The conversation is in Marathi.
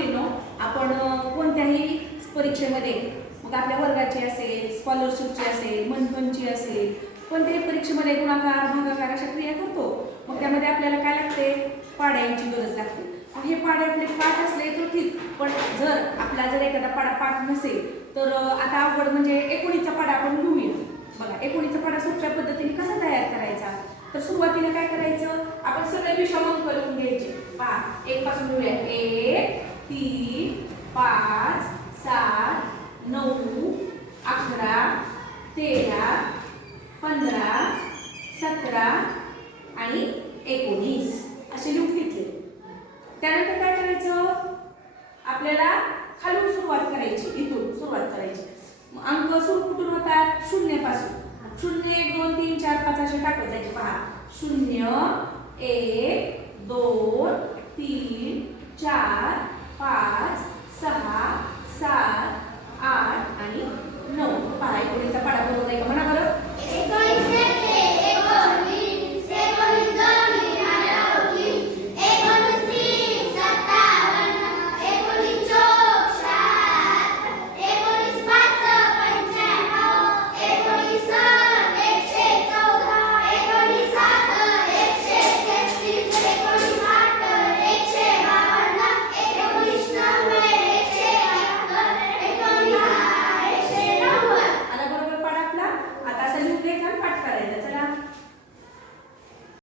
मुलींनो आपण कोणत्याही परीक्षेमध्ये मग आपल्या वर्गाची असेल स्कॉलरशिपची असेल मनपणची असेल कोणत्याही परीक्षेमध्ये गुणाकार भागाकार अशा क्रिया करतो. मग त्यामध्ये आपल्याला काय लागते? पाड्यांची गरज लागते. मग हे पाड्यातले पाठ असले तर ठीक पण जर आपला जर एखादा पाडा पाठ नसेल तर आता आवड म्हणजे एकोणीचा पाडा आपण घेऊया बघा एकोणीचा पाडा सोप्या पद्धतीने कसा तयार करायचा? तर सुरुवातीला काय करायचं? आपण सगळे विषमन करून घ्यायचे. पहा एक पासून घेऊया एक पाच सात नऊ अकरा तेरा पंधरा सतरा आणि एकोणीस असे लिहून घेतले. त्यानंतर काय करायचं? आपल्याला खालून सुरुवात करायची इथून सुरुवात करायची. मग अंक सुरू कुठून होतात? शून्यपासून शून्य एक दोन तीन चार पाच असे टाकत जायचे. पहा. शून्य एक दोन तीन चार